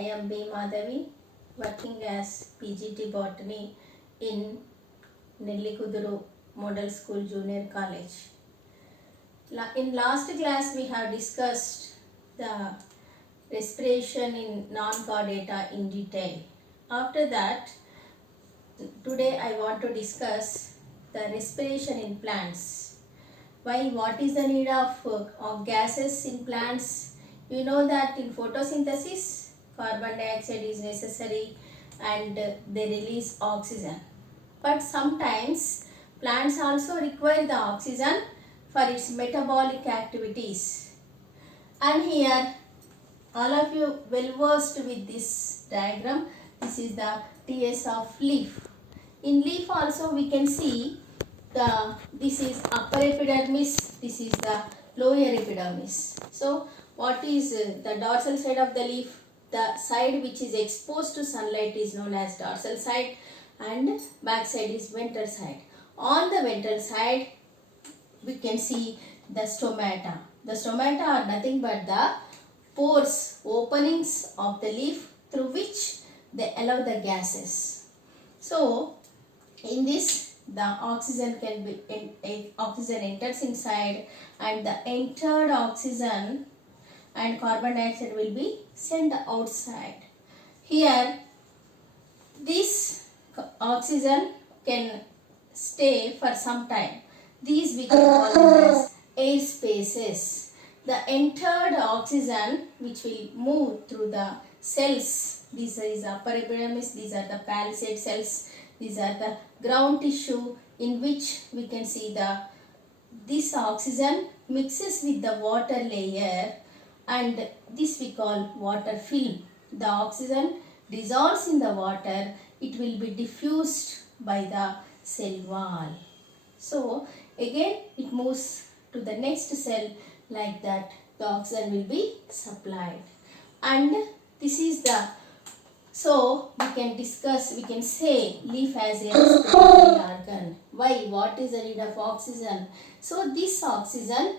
I am B. Madhavi, working as PGT Botany in Nellikuduru Model School Junior College. In last class we have discussed the respiration in non-chordata in detail. After that, today I want to discuss the respiration in plants. Why? What is the need of gases in plants? You know that in photosynthesis, carbon dioxide is necessary and they release oxygen. But sometimes plants also require the oxygen for its metabolic activities. And here, all of you well versed with this diagram. This is the TS of leaf. In leaf also we can see this is upper epidermis, this is the lower epidermis. So what is the dorsal side of the leaf? The side which is exposed to sunlight is known as dorsal side and back side is ventral side. On the ventral side we can see the stomata. The stomata are nothing but the pores, openings of the leaf through which they allow the gases. So in this the oxygen oxygen enters inside and the entered oxygen and carbon dioxide will be sent outside. Here this oxygen can stay for some time. These we can call them as air spaces. The entered oxygen which will move through the cells, this is upper epidermis, these are the palisade cells, these are the ground tissue in which we can see this oxygen mixes with the water layer and this we call water film. The oxygen dissolves in the water, it will be diffused by the cell wall. So again it moves to the next cell, like that the oxygen will be supplied. And this is so we can say leaf as a respiratory organ. Why? What is the need of oxygen? So this oxygen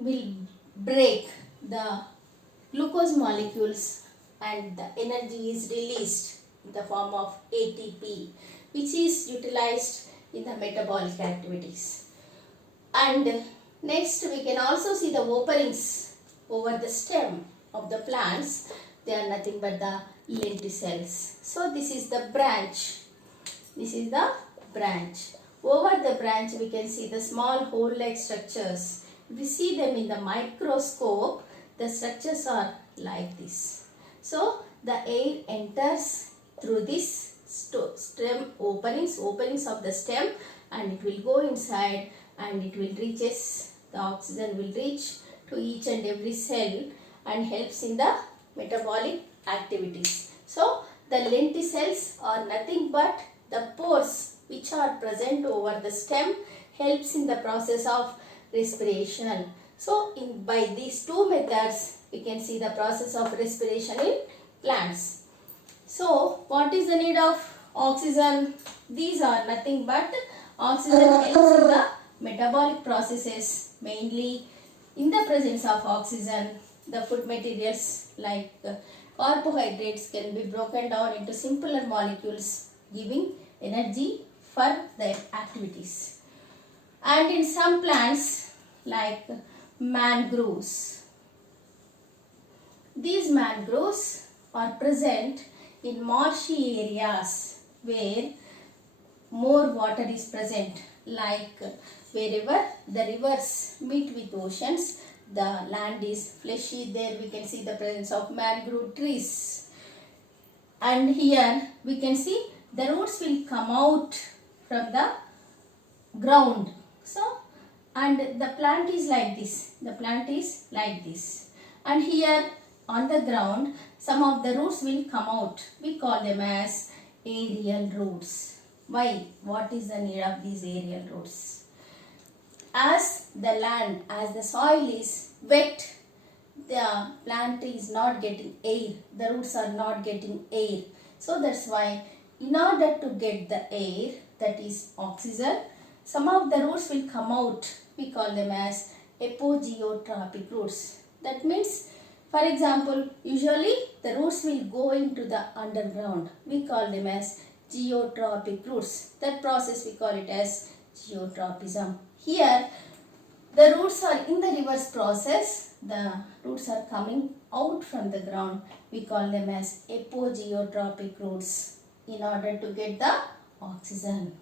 will break the glucose molecules and the energy is released in the form of ATP, which is utilized in the metabolic activities. And next we can also see the openings over the stem of the plants. They are nothing but the lenticels. So this is the branch. This is the branch. Over the branch we can see the small hole-like structures. If we see them in the microscope, the structures are like this. So the air enters through this stem openings of the stem and it will go inside and it will reaches, the oxygen will reach to each and every cell and helps in the metabolic activities. So the lenticels are nothing but the pores which are present over the stem, helps in the process of respiration. So by these two methods we can see the process of respiration in plants. So what is the need of oxygen? These are nothing but oxygen helps in the metabolic processes. Mainly in the presence of oxygen, the food materials like carbohydrates can be broken down into simpler molecules, giving energy for their activities. And in some plants like mangroves, these mangroves are present in marshy areas where more water is present, like wherever the rivers meet with oceans, the land is fleshy, there we can see the presence of mangrove trees. And here we can see the roots will come out from the ground. So, and the plant is like this, the plant is like this. And here on the ground, some of the roots will come out. We call them as aerial roots. Why? What is the need of these aerial roots? As the land, as the soil is wet, the plant is not getting air, the roots are not getting air. So that's why in order to get the air, that is oxygen, some of the roots will come out. We call them as apogeotropic roots. That means For example, usually the roots will go into the underground. We call them as geotropic roots. That process we call it as geotropism. Here, the roots are in the reverse process. The roots are coming out from the ground. We call them as apogeotropic roots in order to get the oxygen.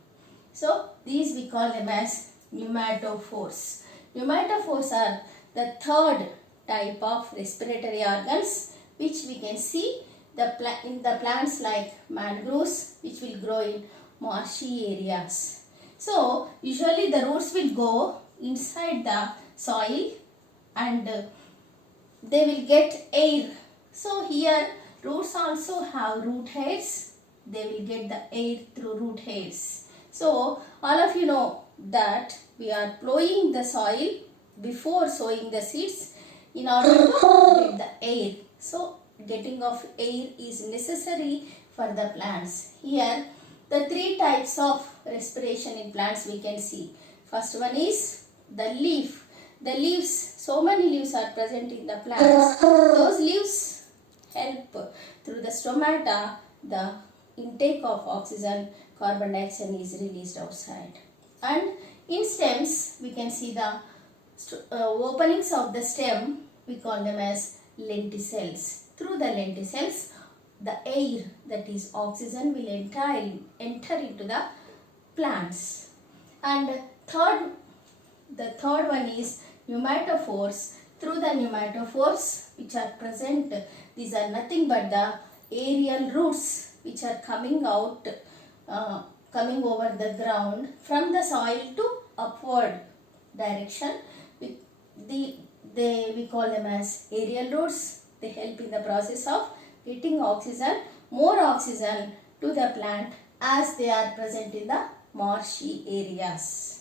So, these we call them as pneumatophores. Pneumatophores are the third type of respiratory organs which we can see in the plants like mangroves, which will grow in marshy areas. So, usually the roots will go inside the soil and they will get air. So, here roots also have root hairs. They will get the air through root hairs. So, all of you know that we are plowing the soil before sowing the seeds in order to get the air. So, getting of air is necessary for the plants. Here, the three types of respiration in plants we can see. First one is the leaf. The leaves, so many leaves are present in the plants. Those leaves help through the stomata, the intake of oxygen, carbon dioxide is released outside. And in stems, we can see the openings of the stem, we call them as lenticels. Through the lenticels, the air, that is oxygen, will enter into the plants. And the third one is pneumatophores. Through the pneumatophores which are present, these are nothing but the aerial roots which are coming out, coming over the ground from the soil to upward direction. We call them as aerial roots. They help in the process of getting oxygen, more oxygen to the plant as they are present in the marshy areas.